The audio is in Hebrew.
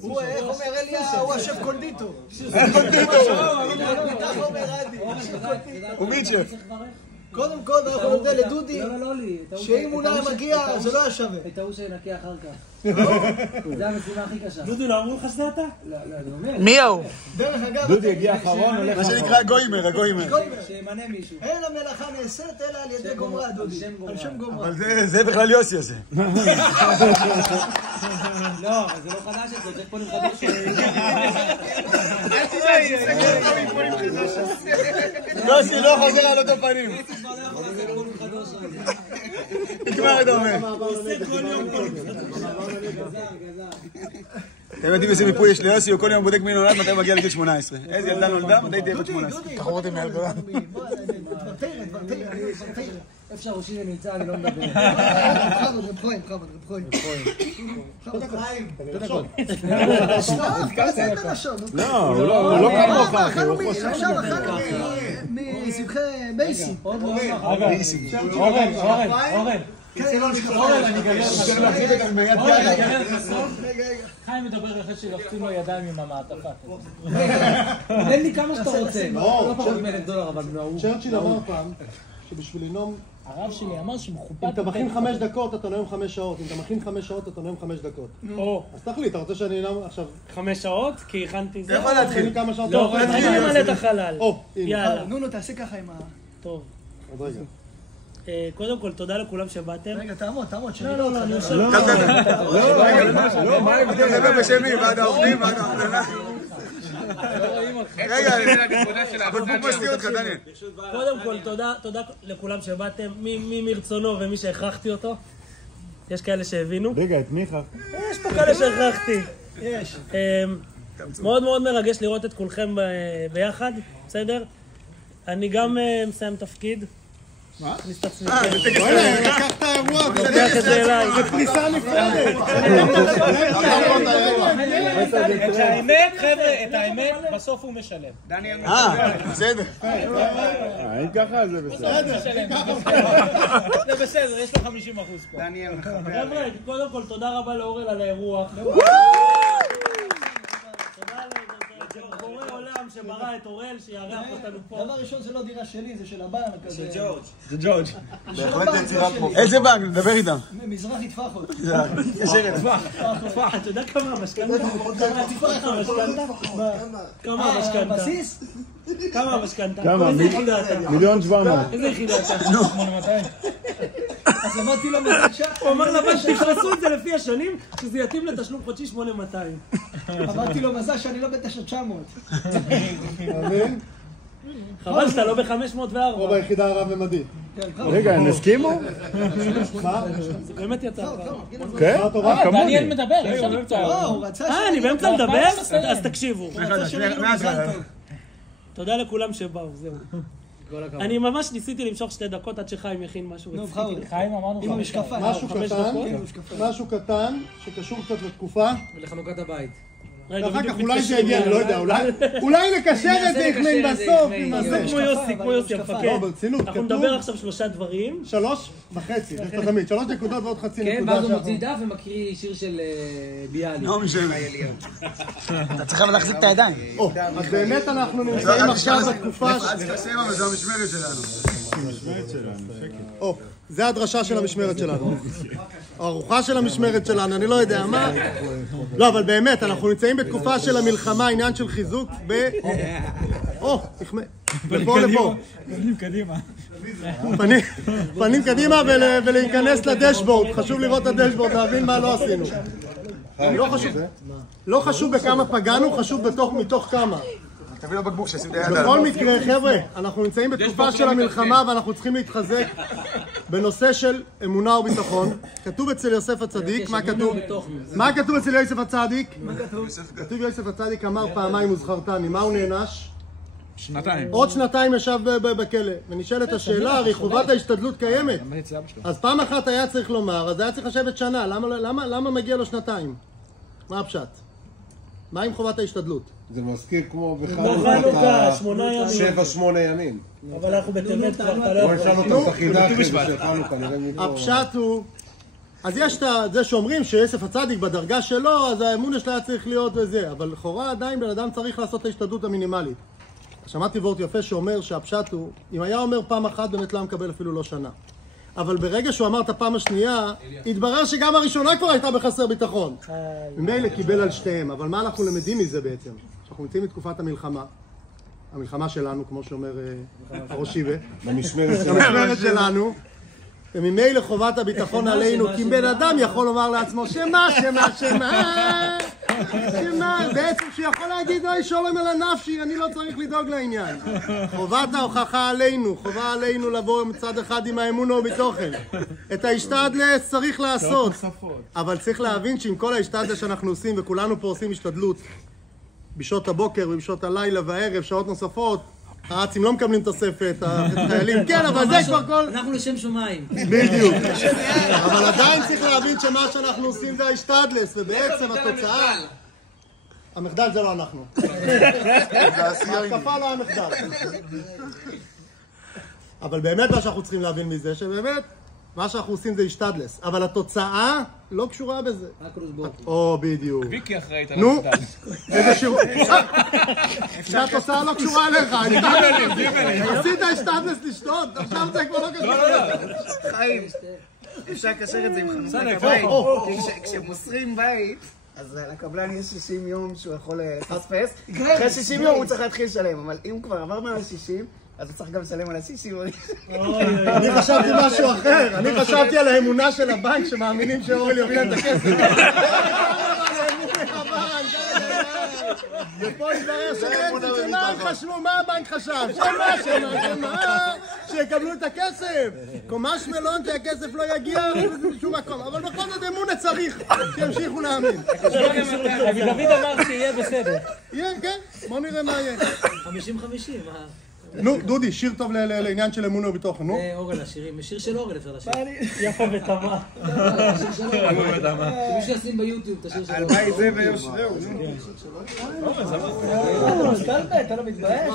הוא, איך אומר אליה, הוא השף קונדיטור. הוא מיטשף. קודם כל, אנחנו נודה לדודי, שאם אולי מגיע, זה לא היה שווה. את ההוא שנקי אחר כך. זה המשימה הכי קשה. דודי, לא אמרו לך שזה אתה? לא, אני אומר. מי הוא? דרך אגב, דודי הגיע אחרון, הולך מה שנקרא הגוימר. שימנה מישהו. אין המלאכה נעשית אלא על ידי גומרה, דודי. על שם גומרה. אבל זה בכלל יוסי הזה. לא, אבל זה לא חדש את זה, זה פונים חדש. יוסי לא חוזר על אותו פנים. נגמר את אומר. אתם יודעים איזה מיפוי יש ליוסי, הוא כל יום בודק מי נולד, מתי הוא מגיע לגיל 18. איזה ילדה נולדה, מתי תהיה בת 18. תחרות עם הילדה. איפה שהראשי זה נמצא, אני לא מדבר. לא, הוא לא כמוך, אחי, הוא חושב. עכשיו אחר כך מסבכי בייסי. אורן. אני גלה לך סוף. חיים מדבר אחרי שלוחצים לו ידיים עם המעטפה. תן לי כמה שאתה רוצה. לא פחות $1,000, אבל נאו. צ'רצ'יל אמר פעם שבשביל לנאום... הרב שלי אמר שמכובד... אם אתה מכין 5 דקות, אתה נואם 5 שעות. אם אתה מכין 5 שעות, אתה נואם 5 דקות. אז תחליט, אתה רוצה שאני אנאם עכשיו... 5 שעות? כי הכנתי זה. איפה להתחיל? כמה שעות? לא, אני ממלא את החלל. יאללה. נו, תעשה ככה עם ה... טוב. עוד רגע. קודם כל, תודה לכולם שבאתם. רגע, תעמוד, שאני לא, אני עושה... לא, מה ההבדל? אתה מדבר בשם מי? ועד העובדים? ועד העובדים? רגע, אבל פה מסתיר אותך, דניאל. קודם כל, תודה לכולם שבאתם, מי מרצונו ומי שהכרחתי אותו. יש כאלה שהבינו. רגע, את מי הכרחת? יש פה כאלה שהכרחתי. יש. מאוד מאוד מרגש לראות את כולכם ביחד, בסדר? אני גם מסיים תפקיד. מה? זה טקס לקח את האירוע, לוקח את זה אליי. זה פריסה נפרדת. את האמת, בסוף הוא משלם. בסדר. אם ככה זה בסדר. זה בסדר, יש לו 50% פה. חבר'ה, קודם כל תודה רבה לאורל על האירוח. תודה לבורא עולם שברא את אורל, שיארח אותנו פה. דבר ראשון זה לא דירה שלי, זה של הבנק. של ג'ורג'. זה ג'ורג'. בהחלט יצירת מופת. איזה בנק? נדבר איתם. מזרחי טפחות. טפח, אתה יודע כמה המשכנתה? כמה המשכנתה? בסיס? כמה המשכנתה? כמה? 1,700,000. איזה יחידה אתה? 8200. אז אמרתי לו מזל הוא אמר לבן שתפרסו את זה לפי השנים, שזה יתאים לתשלום חודשי 8200. אמרתי לו מזל שאני לא ב-9,900. חבל שאתה לא ב-504. או ביחידה הרב-ממדית. רגע, הם הסכימו? מה? זה באמת יצא. כן? דניאל מדבר, אפשר לקצוע. לא, הוא רצה אני באמצע לדבר? אז תקשיבו. מזל טוב. תודה לכולם שבאו, זהו. אני ממש ניסיתי למשוך 2 דקות עד שחיים יכין משהו. נו, בכבוד. חיים אמרנו עם המשקפיים. משהו קטן שקשור קצת לתקופה. ולחנוכת הבית. ואחר כך אולי זה יגיע, לא יודע, אולי נקשר את זה יחמין בסוף. זה כמו יוסי המפקד. לא, ברצינות, אנחנו נדבר עכשיו 3 דברים. 3.5, זה תמיד, 3 נקודות ועוד חצי נקודה. כן, ואז הוא מוציא דף ומקריא שיר של ביאליק. נעמי שמר. אתה צריך אבל להחזיק את הידיים. אז באמת אנחנו נמצאים עכשיו בתקופה... אז תסיים, אבל זו המשמרת שלנו. זה הדרשה של המשמרת שלנו. הארוחה של המשמרת שלנו, אני לא יודע מה. לא, אבל באמת, אנחנו נמצאים בתקופה של המלחמה, עניין של חיזוק לפה לפה. פנים קדימה. פנים קדימה ולהיכנס לדשבורד. חשוב לראות את הדשבורד, להבין מה לא עשינו. לא חשוב בכמה פגענו, חשוב מתוך כמה. תביא לו בקבוק שישים את היד. בכל מקרה, חבר'ה, אנחנו נמצאים בתקופה של המלחמה ואנחנו צריכים להתחזק בנושא של אמונה וביטחון. כתוב אצל יוסף הצדיק, מה כתוב? מה כתוב אצל יוסף הצדיק? כתוב יוסף הצדיק אמר פעמיים וזכרתני, מה הוא נענש? 2 עוד 2 ישב בכלא, ונשאלת השאלה, הרי חובת ההשתדלות קיימת. אז פעם אחת היה צריך לומר, אז היה צריך לשבת שנה, למה מגיע לו 2? מה הפשט? מה עם חובת ההשתדלות? זה מזכיר כמו בחנוכה, 8 ימים. 7-8 ימים. אבל אנחנו בטבת כבר, אתה לא בוא נשאל אותם את החידה אחרי זה של חנוכה, נראה מפה. הפשט הוא, אז יש את זה שאומרים שיוסף הצדיק בדרגה שלו, אז האמונה שלה צריך להיות וזה, אבל לכאורה עדיין בן אדם צריך לעשות את ההשתדלות המינימלית. שמעתי וורט יפה שאומר שהפשט הוא, אם היה אומר פעם אחת באמת לא מקבל אפילו לא שנה. אבל ברגע שהוא אמר את הפעם השנייה, התברר שגם הראשונה כבר הייתה בחסר ביטחון. ממילא קיבל על שתיהם, אבל מה אנחנו למדים מזה בעצם? שאנחנו נמצאים בתקופת המלחמה, המלחמה שלנו, כמו שאומר ראש שיבה, במשמרת שלנו, וממילא חובת הביטחון עלינו, כי בן אדם יכול לומר לעצמו שמה, בעצם שיכול להגיד אוי שולם אל הנפשי, אני לא צריך לדאוג לעניין. חובת ההוכחה עלינו, חובה עלינו לבוא מצד אחד עם האמונה ובתוכן. את ההשתדלת צריך לעשות, אבל צריך להבין שעם כל ההשתדלת שאנחנו עושים, וכולנו פה עושים השתדלות בשעות הבוקר ובשעות הלילה והערב, שעות נוספות, העצים לא מקבלים תוספת, החיילים כן, אבל זה כבר כל... אנחנו לשם שמיים. בדיוק. אבל עדיין צריך להבין שמה שאנחנו עושים זה ההשתדלס, ובעצם התוצאה... המחדל זה לא אנחנו. ההתקפה לא המחדל. אבל באמת מה שאנחנו צריכים להבין מזה, שבאמת מה שאנחנו עושים זה השתדלס. אבל התוצאה לא קשורה בזה. או, בדיוק. ויקי אחראית על נו, איזה שירות. שהתוצאה לא קשורה אליך. עשית השתדלס לשתות, עכשיו זה כבר לא קשור. חיים, אפשר לקשר את זה עם חנוכת הבית. כשמוסרים בית, אז לקבלן יש 60 יום שהוא יכול לפספס. אחרי 60 יום הוא צריך להתחיל לשלם, אבל אם כבר עבר מעל 60, אז הוא צריך גם לשלם על ה-60. אני חשבתי משהו אחר, אני חשבתי על האמונה של הבנק שמאמינים שאורל יוביל את הכסף. ופה התברר שבעצם שמה הם חשבו, מה הבנק חשב? שמה, שיקבלו את הכסף. קומש מלון שהכסף לא יגיע בשום מקום, אבל בכל זאת אמונה צריך שימשיכו להאמין. רבי דוד אמר שיהיה בסדר. יהיה, כן, בוא נראה מה יהיה. 50-50, נו, דודי, שיר טוב לעניין של אמונה ובתוכן, נו. אורל השירים, שיר של אורל אפשר לשיר. יפה ותמה. שמישהו ישים ביוטיוב את השיר של אורל. הלוואי זה ויושבהו. אתה לא מתבייש?